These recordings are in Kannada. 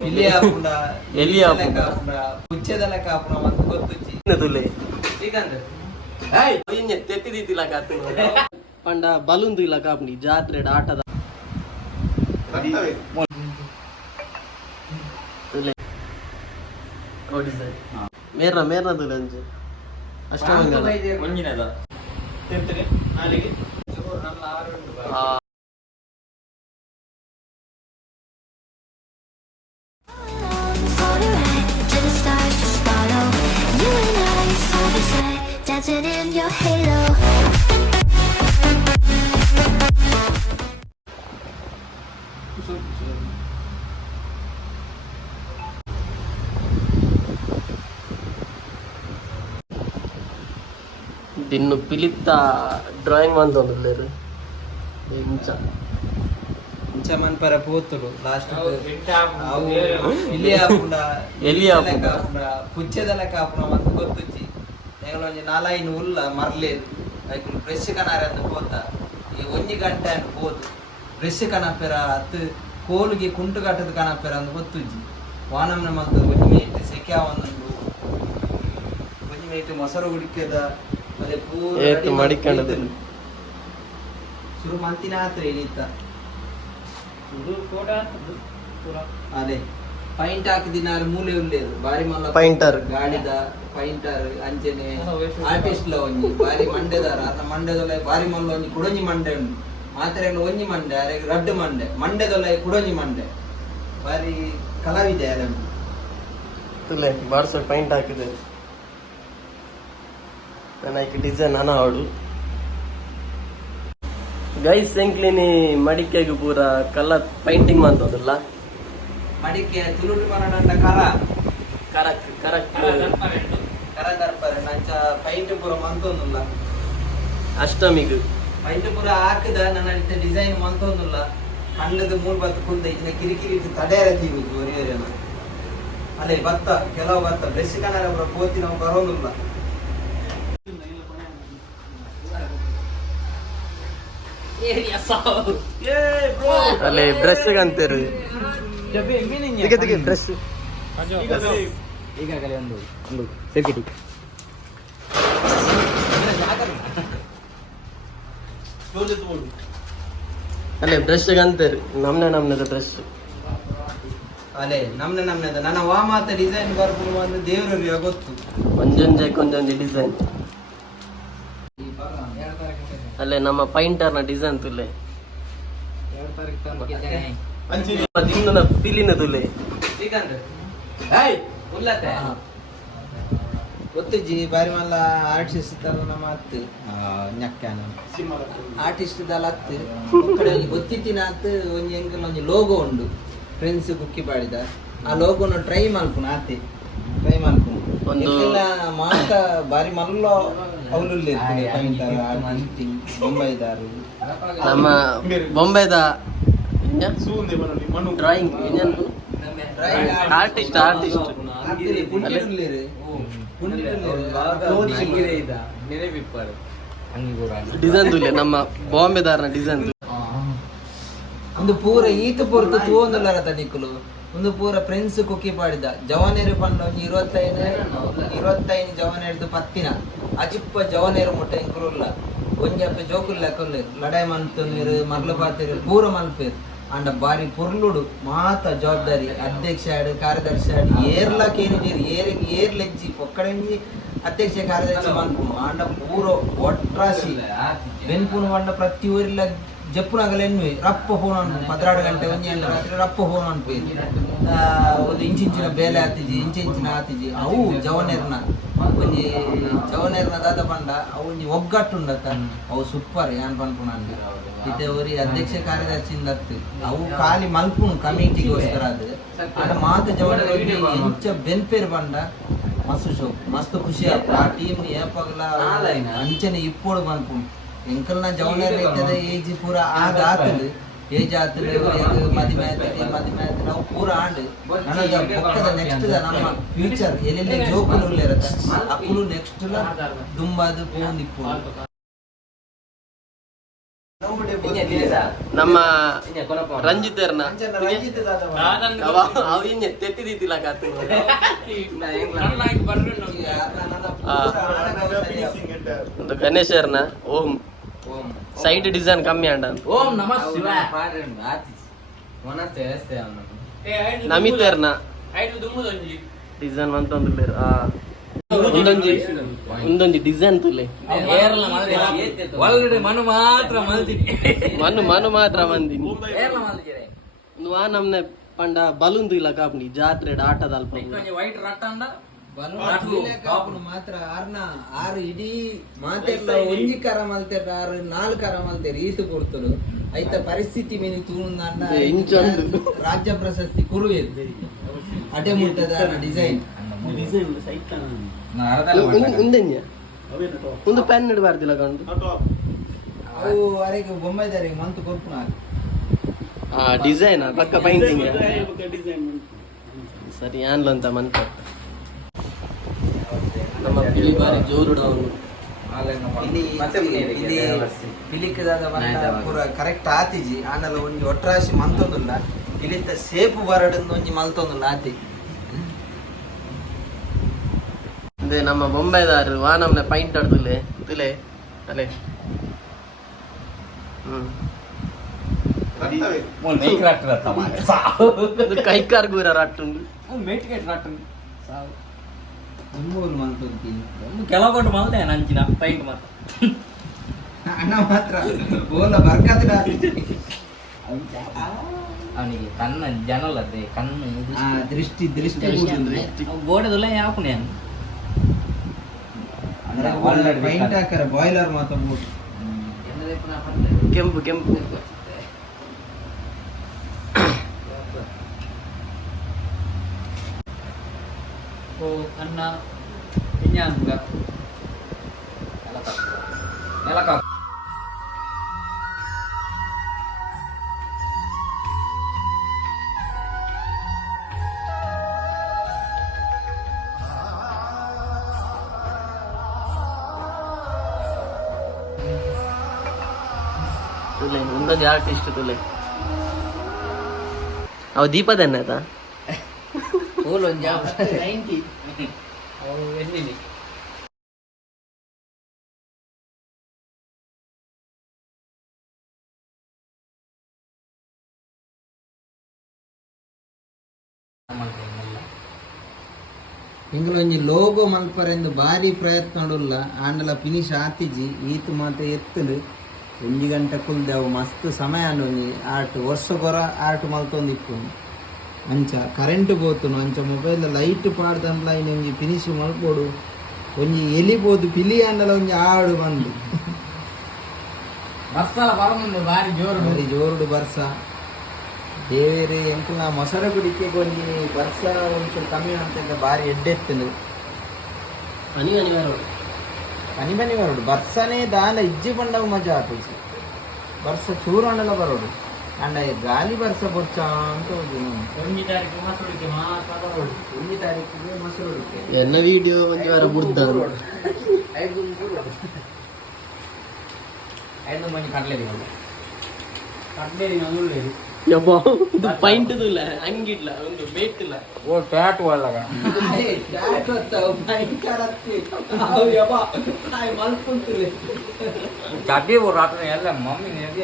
ಎಲ್ಲಿ ಹಾಕೊಂಡ ಎಲ್ಲಿ ಹಾಕೊಂಡ ಹುಚ್ಚದಲ್ಲ ಕಾಪುನ ಮತ್ತು ಗೊತ್ತುಚ್ಚಿ ತುಲೆ ಶ್ರೀಕಾಂತ್ ತೆತ್ತಿದಿಲ್ಲ ಕಾತು ಪಂಡ ಬಲುಂದು ಇಲ್ಲ ಕಾಪುನಿ ಜಾತ್ರೆ ಆಟದ ತುಲೆ ನೋಡಿ ಸರ್ ಮೇರ್ನ ಮೇರ್ನ ತುಲೆ ಅಂಜು ಅಷ್ಟಮಂಗಲ ಒಂಜಿನದ ತಿಂತೀನಿ ನಾಳೆಗೆ ನಮ್ಮ ಆರು dancing in your halo. ದಿನ್ನು ಪಿಲಿತ್ತ ಡ್ರಾಯಿಂಗ್ ಮಂತೊಂದುಲ್ಲೆರ್ ಎಂಚ ಇಂಚ ಮನ್ಪರ ಪೋತುಡು ಲಾಸ್ಟ್ ಅವು ಇಲ್ಲಿ ಹಾಕೊಂಡ ಎಲ್ಲಿ ಹಾಕೊಂಡ ಪುಚ್ಚದಲ್ಲ ಕಾಪುನ ಮತ್ತು ಗೊತ್ತುಚ್ಚಿ ನೆಗಳೊಂಜಿ ನಾಲಾಯಿನ ಉಲ್ಲ ಮರ್ಲೇರು ಐಕುಲು ಬ್ರಷ್ ಕನಾರೆ ಅಂತ ಪೋತ ಈ ಒಂಜಿ ಗಂಟೆ ಅಂತ ಪೋದು ಬ್ರಷ್ ಕನಪೆರ ಅತ್ತು ಕೋಲುಗೆ ಕುಂಟು ಕಟ್ಟದ ಕನಪೆರ ಅಂತ ಗೊತ್ತುಜ್ಜಿ ವಾನಮ್ನ ಮಲ್ತು ಒಂಜಿ ಮೇಟ್ ಸೆಕೆ ಒಂದೊಂದು ಒಂಜಿ ಮೇಟ್ ಮೊಸರು ಹುಡುಕದ ಮತ್ತೆ ಏತು ಮಡಿಕೊಂಡದ ಶುರು ಮಂತಿನ ಹತ್ರ ಇಳಿತ ಅದೇ ಪೈಂಟ್ ಹಾಕಿದಿನ ಮೂಲೆ ಉಳ್ಳೇದು ಬಾರಿ ಮಲ್ಲ ಪೈಂಟರ್ ಗಾಡಿದ ಪೈಂಟರ್ ಅಂಚನೆ ಆರ್ಟಿಸ್ಟ್ ಲ ಒಂಜಿ ಬಾರಿ ಮಂಡೆದಾರ ಅರ್ನ ಮಂಡೆದೊಲ ಬಾರಿ ಮಲ್ಲ ಒಂಜಿ ಕುಡೊಂಜಿ ಮಂಡೆ ಉಂಡು ಮಾತ್ರ ಒಂಜಿ ಮಂಡೆ ಅರೆ ರಡ್ಡು ಮಂಡೆ ಮಂಡೆದೊಲ ಕುಡೊಂಜಿ ಮಂಡೆ ಬಾರಿ ಕಲಾವಿದೆ ಅಲ್ಲ ತುಲೆ ಬಾರ್ಸ ಪೈಂಟ್ ಹಾಕಿದೆ ನನಗೆ ಡಿಸೈನ್ ಅನ ಅವಳು ಗೈಸ್ ಎಂಕ್ಲಿನಿ ಮಡಿಕೆಗೆ ಪೂರ ಕಲರ್ ಪೈಂಟಿಂಗ್ ಮಾಡ್ತದಲ್ಲ ಮಡಿಕೆ ತುಳುಟು ಮರಣ ಕರ ಕರಕ್ ಕರಕ್ ಕರ ಕರ್ಪರೆ ನಂಚ ಪೈಂಟ್ ಪೂರ ಮಂತೊಂದುಲ್ಲ ಅಷ್ಟಮಿಗ್ ಪೈಂಟ್ ಪೂರ ಹಾಕಿದ ನನ್ನ ಡಿಸೈನ್ ಮಂತೊಂದುಲ್ಲ ಹಣ್ಣದು ಮೂರು ಬತ್ತು ಕುಂದ ಇದನ್ನ ಕಿರಿಕಿರಿ ತಡೆಯರ ತೀಗುದು ಒರಿಯರೇನ ಅಲ್ಲೇ ಭತ್ತ ಕೆಲವು ಭತ್ತ ಬ್ರೆಸ್ ಕನ್ನಡ ಪೂರ ಪೋತಿ ನಾವು ಬರೋದಿಲ್ಲ ಅಲ್ಲೇ ಬ್ರಷ್ ಅಂತೀರು ಬ್ರಷ್ ಈಗಾಗಲೇ ಒಂದು ಸೆಕ್ಯೂರಿಟಿ ಅಲ್ಲೇ ಬ್ರಷ್ ಅಂತೀರು ನಮ್ನೆದ ಬ್ರಷ್ ಅಲ್ಲೇ ನಮ್ನೆದ ನನ್ನ ವಾಮಾತ ಡಿಸೈನ್ ಬರ್ಬೋದು ಅಂದ್ರೆ ದೇವ್ರಿಗೆ ಗೊತ್ತು ಒಂದೊಂದು ಡಿಸೈನ್ ಅಲ್ಲೇ ನಮ್ಮ ಪೈಂಟರ್ನ ಡಿಸೈನ್ ತುಲೆ ದಿನ ಪಿಲಿನ ತುಲೆ ಗೊತ್ತಜ್ಜಿ ಬಾರಿ ಮಲ್ಲ ಆರ್ಟಿಸ್ಟ್ ನಮ್ಮ ಅತ್ತು ನೆಕ್ಕಾನ ಆರ್ಟಿಸ್ಟ್ ದಲ್ಲ ಅತ್ತು ಗೊತ್ತಿತ್ತಿನ ಅತ್ತು ಒಂಜಿ ಎಂಕಲ್ ಒಂಜಿ ಲೋಗೋ ಉಂಡು ಫ್ರೆಂಡ್ಸ್ ಕುಕ್ಕಿ ಪಾಡಿದ ಆ ಲೋಗೋನ ಟ್ರೈ ಮಲ್ಪುನ ಆತೆ ಟ್ರೈ ಮಲ್ಪುನ ಒಂದು ಮಾತ ಬಾರಿ ಮಲ್ಲ ಅವಲುಲ್ಲಿ ಬೊಂಬೈದಾರು ನಮ್ಮ ಬೊಂಬೈದ ಡ್ರಾಯಿಂಗ್ ಆರ್ಟಿಸ್ಟ್ ಡಿಸೈನ್ ತುಲೆ ನಮ್ಮ ಬಾಂಬೆದಾರನ ಡಿಸೈನ್ ಒಂದು ಪೂರ ಈತ ಪೊರ್ತು ತೂವೊಂದುಲ್ಲರ ತನಿಕುಲು ಒಂದು ಪೂರ ಫ್ರೆಂಡ್ಸ್ ಕುಕ್ಕಿ ಪಾಡಿದ ಜವಾನೇರು ಪಂಡ ಒಂಜಿ 25 ಜವಾನೇರ್ದು ಪತ್ತಿನ ಅಜಿಪ್ಪ ಜವಾನೇರು ಮುಟ್ಟ ಇಂಕ್ರುಲ್ಲ ಒಂಜಿ ಅಪ್ಪ ಜೋಕುಲ್ಲ ಲೆಕ್ಕಲ್ಲೇರು ಲಡಾಯಿ ಮಲ್ತೊಂದಿರು ಮರ್ಲು ಪಾತಿರು ಪೂರ ಮಲ್ಪೇರು ಅಂಡ ಬಾರಿ ಪೊರ್ಲುಡು ಮಾತ ಜವಾಬ್ದಾರಿ ಅಧ್ಯಕ್ಷ ಆಡು ಕಾರ್ಯದರ್ಶಿ ಆಡು ಏರ್ಲ ಕೇನಿದ್ದೀರಿ ಏರ್ಲೆಜ್ಜಿ ಪೊಕ್ಕಡೆಂಜಿ ಅಧ್ಯಕ್ಷ ಕಾರ್ಯದರ್ಶಿ ಮಲ್ಪುನು ಅಂಡ ಪೂರ ಒಟ್ರಾಸಿ ಬೆನ್ಪುನು ಬಂಡ ಪ್ರತಿ ಊರಿಲ ಜಪ್ಪುನಾಗಲೆನ್ನುವೆ ರಪ್ಪ ಫೋನ್ ಅನ್ಪು 16 ಗಂಟೆ ಒಂಜಿ ಗಂಟೆ ರಾತ್ರಿ ರಪ್ಪ ಫೋನ್ ಅನ್ಪೇರು ಒಂದು ಇಂಚಿನ ಬೇಲೆ ಆತಿಜಿ ಇಂಚಿನ ಆತಿಜಿ ಅವು ಜವನೇರ್ನ ಒಂಜಿ ಜವನೇರ್ನ ದಾದ ಪಂಡ ಅವು ಒಂಜಿ ಒಗ್ಗಟ್ಟು ಉಂಡತ್ತ ಅವು ಸೂಪರ್ ಯಾನ್ ಪನ್ಪುನ ಅಂಡಿ ಇತ್ತೆ ಒರಿ ಅಧ್ಯಕ್ಷ ಕಾರ್ಯದರ್ಶಿಯಿಂದ ಅವು ಖಾಲಿ ಮಲ್ಪುನು ಕಮಿಟಿಗೋಸ್ಕರ ಅದು ಅದ ಮಾತು ಜವನೇರ್ ಇಂಚ ಬೆನ್ಪೇರು ಪಂಡ ಮಸ್ತ್ ಶೋಕ್ ಮಸ್ತ್ ಖುಷಿ ಆಯ್ತು ಆ ಟೀಮ್ ಏಪಗಲ ಅಂಚನೆ ಇಪ್ಪೋಡು ಪನ್ಪುನು ಎಂಕಲ್ನ ಜವನೇರ್ ಇದ್ದದ ಏಜ್ ಪೂರ ಆಗ ಆತದು ಏಜ್ ಆತದು ಮದಿಮೆ ಆತದೆ ನಾವು ಪೂರ ಆಂಡ್ ನನಗ ಪಕ್ಕದ ನೆಕ್ಸ್ಟ್ ನಮ್ಮ ಫ್ಯೂಚರ್ ಎಲ್ಲೆಲ್ಲಿ ಜೋಕುಲು ಅಕ್ಕುಲು ನೆಕ್ಸ್ಟ್ ದುಂಬಾದು ಪೋಂದಿಪ್ಪು ನಮ್ಮ ರಂಜಿತ್ ಎರ್ನ ರಂಜಿತ್ ದಾದ ಅವು ಇನ್ನೆ ತೆತ್ತಿದೀತಿಲ್ಲ ಕಾತು ಒಂದು ಗಣೇಶ್ ಎರ್ನ ಓಂ ಸೈಡ್ ಡಿಸೈನ್ ಕಮ್ಮಿ ಅಂಡ ಓಂ ನಮಃ ಶಿವಾಯ ನಮಿತ್ ಎರ್ನ ಡಿಸೈನ್ ಅಂತಂದು ಒಂದೊಂದು ಡಿಸೈನ್ ತುಲೆ ಒಳಗಡೆ ಮನು ಮಾತ್ರ ಮಲ್ತೀನಿ ಮನು ಮಾತ್ರ ಮಂದಿನಿ నువ్వు నమ్నే పండ బలుంది ఇలా కాపుని జాತ್ರೆ ಆಟದ ಅಲ್ಪ ವೈಟ್ ರಟ್ಟ ಅಂದ ಕಾಪುನು ಮಾತ್ರ ಆರು ಇಡೀ ಮಾತೆಲ್ಲ ಒಂಜಿ ಕರ ಮಲ್ತೇರ ಆರು ನಾಲ್ಕು ಕರ ಮಲ್ತೇರ ಈತು ಕೊಡ್ತರು ಐತ ಪರಿಸ್ಥಿತಿ ಮೀನಿ ತೂಂದ ರಾಜ್ಯ ಪ್ರಶಸ್ತಿ ಕುರುವೆದು ಅಟೆ ಮುಟ್ಟದ ಡಿಸೈನ್ ఉందన్య ಒಂದು ಪೆನ್ ಇಡಬಾರ್ದಿಲ್ಲ ಕಂಡು ಅವು ಅರೆಗೆ ಬೊಂಬೈದಾರಿಗೆ ಮಂತು ಕೊರ್ಪುನ ಆ ಡಿಸೈನ್ ಪಕ್ಕ ಪೈಂಟಿಂಗ್ ಸರಿ ಆನ್ಲ ಅಂತ ಮಂತ ನಮ್ಮ ಪಿಲಿ ಬಾರಿ ಜೋರುಡ ಅವನು ಪಿಲಿಕ್ದಾದ ಪೂರ ಕರೆಕ್ಟ್ ಆತಿಜಿ ಆನಲ ಒಂಜಿ ಒಟ್ರಾಶಿ ಮಂತೊಂದುಲ್ಲ ಇಲ್ಲಿತ್ತ ಸೇಪು ಬರಡನ್ನು ಒಂಜಿ ಮಲ್ತೊಂದುಲ್ಲ ಆತಿ ಇದೆ ನಮ್ಮ ಬೊಂಬೈದಾರು ವಾನಮ್ನೆ ಪೈಂಟ್ ಆಡ್ದುಲೆ ತುಲೆ ಅಲೆ ಕೈಕಾರ್ ಗೂರ ರಾಟುಂಡು ನಿಮ್ಮೂರು ಮಂತೊಂತೀನಿ ಕೆಲವೊಂದು ಮಲ್ದೆ ನಂಚಿನ ಪೈಂಟ್ ಮಾತ್ರ ಅಣ್ಣ ಮಾತ್ರ ಓಲ ಬರ್ಕದ ಅವನಿಗೆ ಕಣ್ಣ ಜನಲ್ಲದೆ ಕಣ್ಣು ದೃಷ್ಟಿ ದೃಷ್ಟಿ ಗೋಡೆದಲ್ಲ ಯಾಪುನೆ ಪೈಂಟ್ ಹಾಕರ ಬಾಯ್ಲರ್ ಮಾತಾಡ್ಬೋದು ಕೆಂಪು ಕೆಂಪು ಓ ಅನ್ನ ಇನ್ಯಾನ್ಗ ಎಲಕ ತುಲೆ ಒಂದೊಂದು ಆರ್ಟಿಸ್ಟ್ ತುಲೆ ಅವ ದೀಪದನ್ನ ಆಯ್ತಾ ಓಲ್ ಒಂಜ 90 ಅವು ಎನ್ನಿಲಿ ಇಂಗ್ಲೊಂಜಿ ಲೋಗೋ ಮಲ್ಪರೆಂದು ಬಾರಿ ಪ್ರಯತ್ನ ಉಲ್ಲ ಆಂಡಲ ಫಿನಿಶ್ ಆತಿಜಿ ಈತು ಮಾತ ಎತ್ತಲು 1 ಗಂಟೆ ಕುಲ್ದೆ ಅವು ಮಸ್ತ್ ಸಮಯ ಅನ್ನೊಂಜಿ ಆರ್ಟ್ ವರ್ಷಗೊರ ಆರ್ಟ್ ಮಲ್ತೊಂದಿಪ್ಪು ಅಂಚ ಕರೆಂಟ್ ಬೋತುನು ಅಂಚ ಮೊಬೈಲ್ ಲೈಟ್ ಪಾಡ್ದಂಡ್ಲ ಇನ್ನೊಂಜಿ ಫಿನಿಶ್ ಮಲ್ಪೋಡು ಒಂಜಿ ಎಲಿಬೋದು ಪಿಲಿ ಅಂಡಲ ಒಂಜಿ ಆಡು ಬಂದು ಬರ್ಸಲ ಬರಮುಂದೆ ಬಾರಿ ಜೋರು ಬಾರಿ ಜೋರುಡು ಬರ್ಸ ದೇವೇರೆ ಎಂಕುನ ಮೊಸರ ಕುಡಿಕೆ ಒಂಜಿ ಬರ್ಸ ಒಂಚೂರು ಕಮ್ಮಿ ಅಂತ ಬಾರಿ ಎಡ್ಡೆತ್ತಲು ಹನಿ ಹನಿ ಬರೋಡು పని పని వరడు బర్సనే దాని ఇజ్జి పండగ మజా ఆపేసి బర్స చూరు అండల బరోడు అండ్ గాలి బర్స బొచ్చా ಅಂತ ಒಂಜಿ ತಾರೀಕು ಮಸರುಡಿಕೆ ಮಾತ್ರ ಬರೋಡು 1 ತಾರೀಕಿಗೆ ಮಸರುಡಿಕೆ ಎನ್ನ ವಿಡಿಯೋ ಒಂಜಿ ವಾರ ಬುಡ್ದಾರು 5 ಮಂದಿ ಕಟ್ಲೆ ದಿನ ಕಟ್ಲೆ ದಿನ ಉಳ್ಳೇದು ಯಬ್ಬಾ ಇದು ಪೈಂಟ್ ಇಲ್ಲ ಹಂಗಿಲ್ಲ ಒಂದು ಬೇಟ್ ಇಲ್ಲ ಓ ಟ್ಯಾಟ್ ಒಳಗ ಟ್ಯಾಟ್ ಹೊತ್ತವು ಭಯಂಕರ ಅವು ಯಬ್ಬ ಆಯ್ ಮಲ್ಕೊಂತಿಲೆ ಕಟ್ಟಿ ರಾತ್ರಿ ಎಲ್ಲ ಮಮ್ಮಿ ನೆದಿ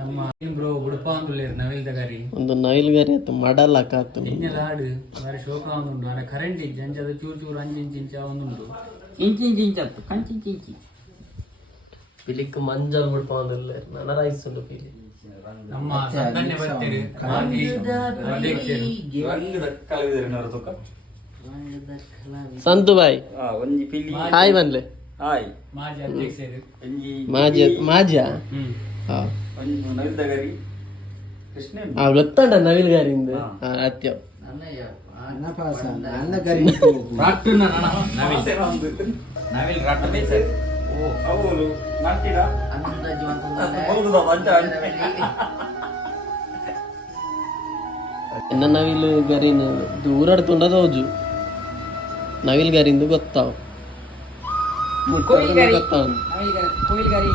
ನಮ್ಮ ಬ್ರೋ ಬುಡಪ ಅಂತುಳ್ಳೇರು ನವಿಲ್ ತಗಾರಿ ಒಂದು ನವಿಲ್ ಗಾರಿ ಆಯ್ತು ಮಾಡಲ್ಲ ಕಾತು ಇನ್ನೆಲ್ಲ ಹಾಡು ಬಾರಿ ಶೋಕ ಒಂದುಂಡು ಆಡ ಕರೆಂಟ್ ಇಜ್ಜಿ ಅಂಚದ ಚೂರು ಚೂರು ಇಂಚ ಒಂದುಂಡು ಇಂಚತ್ತು ಕಂಚಿ ಪಿಲಿಕ್ ಮಂಜಲ್ ಬಿಡ್ಪಲ್ಲ ನನ್ನ ರೈಸ್ ಉಂಟು ಪಿಲಿ ನಮ್ಮ ಸದ್ದನ್ನೆ ಬರ್ತೀರಿ ಮಾಜಿ ಸಂತು ಬಾಯ್ ಒಂಜಿ ಪಿಲಿ ಹಾಯ್ ಬನ್ಲೆ ಹಾಯ್ ಮಾಜಿ ಅಧ್ಯಕ್ಷರು ಮಾಜಿ ಮಾಜಿಯಾ ಹಾ ನವಿಲ್ ತಗಾರಿ ಕೃಷ್ಣ ಗೊತ್ತಂಡ ನವಿಲ್ ಗಾರಿಂದ ಅತ್ಯ ಅನ್ನಪಾಸ ಅನ್ನ ಕರಿ ರಾಟ್ನ ನವಿಲ್ ರಾಟ್ನ ಬೇಸರಿ ಓ ಅವರು ನಾಟಿಡ ಅಂದಾಜು ಅಂತ ಎನ್ನ ನವಿಲ್ ಗರಿನ ದೂರ ತುಂಡದ ಹೋಜು ನವಿಲ್ ಗರಿಂದ ಗೊತ್ತಾವ కోయిల్ గారి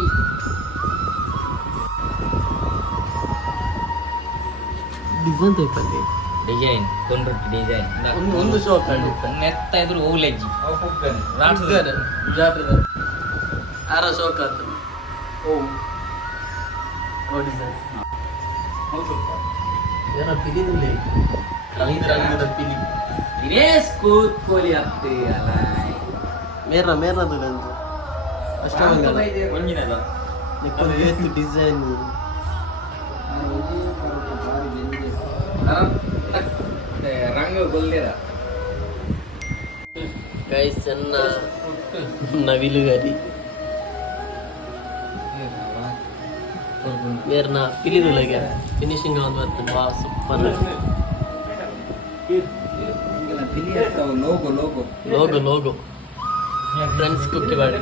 ಡಿಸೈನ್ ತೈಪಲ್ಲಿ ಡಿಸೈನ್ ತೊಂಡ್ರೊಟ್ಟಿ ಡಿಸೈನ್ ಒಂದು ಶೋಕ್ ಅಲ್ಲಿ ನೆತ್ತ ಇದ್ರು ಓಲೆಜ್ಜಿ ಜಾತ್ರೆ ಆರ ಶೋಕ್ ಆತು ಓ ಡಿಸೈನ್ ಏನೋ ಪಿಲಿದಿಲ್ಲ ರಂಗದ ಪಿಲಿ ದಿನೇಶ್ ಕೂತ್ಕೋಲಿ ಅಪ್ಪಿ ಅಲ್ಲ ಮೇರ ದುಲಂದು ಅಷ್ಟೇ ಒಂಜಿನಲ್ಲ ನಿಕ್ಕೊಂಡು ಏತು ಡಿಸೈನ್ ರಂಗ ಗೊಲ್ಲೇರ ಗೈಸ್ ಚೆನ್ನ ನವಿಲುಗರಿ ಮೇರ್ನ ಪಿಲಿದುಲಗೆ ಫಿನಿಶಿಂಗ್ ಒಂದು ಬರ್ತದೆ ವಾ ಸೂಪರ್ ಲೋಗೋ ಫ್ರೆಂಡ್ಸ್ ಕುಕ್ಕಿ ಮಾಡಿ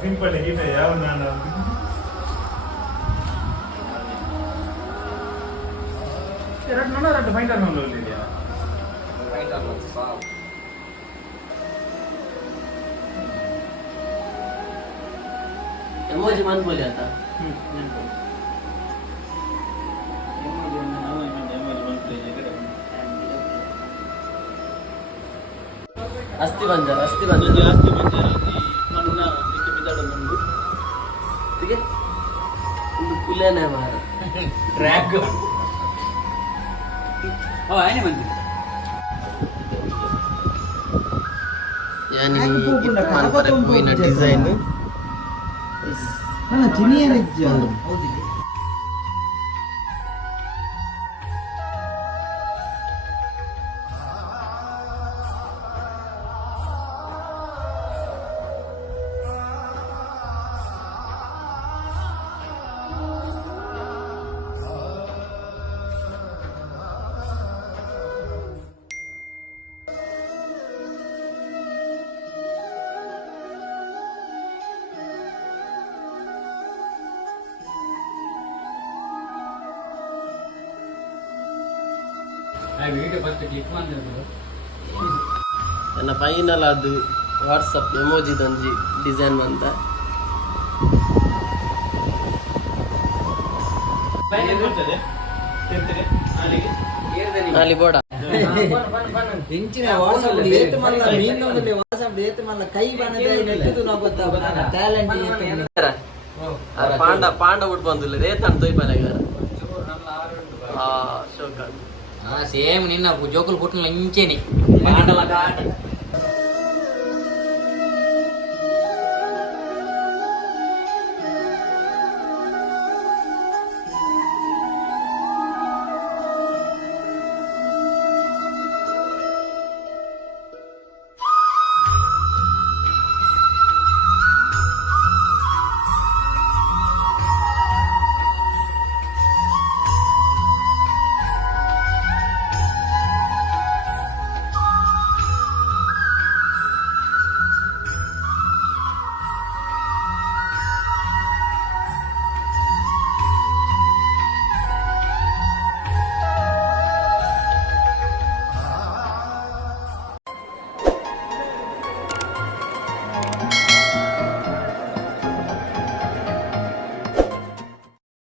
ಸಿಂಪಲ್ ಇದೆ ಯಾವ ನಾನು ಎರಡು ಫೈಂಡರ್ ಇದೆಯಾ ಎಮೋಜಿ ಮನ್ಬೋಲಿ ಅಂತ ಅಸ್ಥಿ ಬಂಜಾರ ಮಣ್ಣ ಬಿದ್ದಾಡ ಮುಂದು ಒಂದು ಕುಲೇನೆ ಮಾರ ಟ್ರ್ಯಾಕ್ ಓ ಆಯ್ನೆ ಬಂದಿ ಯಾನಿ ಮಾನ್ಪರೆ ಪೋಯಿನ ಡಿಸೈನ್ ನನ್ನ ತಿನಿಯ ನಿಜ ವಿಡಿಯೋ ಫಸ್ಟ್ ಕ್ಲಿಕ್ ಮಾಡಿದ್ರು ನನ್ನ ಫೈನಲ್ ಅದು ವಾಟ್ಸಪ್ ಎಮೋಜಿದೊಂಜಿ ಡಿಸೈನ್ ಅಂತ ಅಲ್ಲಿ ಬೋಡ ಹೆಂಚಿನ ವಾಟ್ಸಾಪ್ ಏತ್ ಮಲ್ಲ ಮೀನೊಂದು ವಾಟ್ಸಾಪ್ ಏತ್ ಮಲ್ಲ ಕೈ ಬಣ್ಣದ ನೆಟ್ಟದು ನಾವು ಗೊತ್ತಾಗ ಟ್ಯಾಲೆಂಟ್ ಪಾಂಡ ಉಟ್ ಬಂದಿಲ್ಲ ರೇತಾನ್ ತೊಯ್ಪಲೆಗಾರ ಶೋಕ ಸೇಮ್ ನಿನ್ನ ಜೋಕುಲ್ ಕೊಟ್ಟು ಇಂಚೇನಿ ಪಾಂಡಲ ಕಾಟ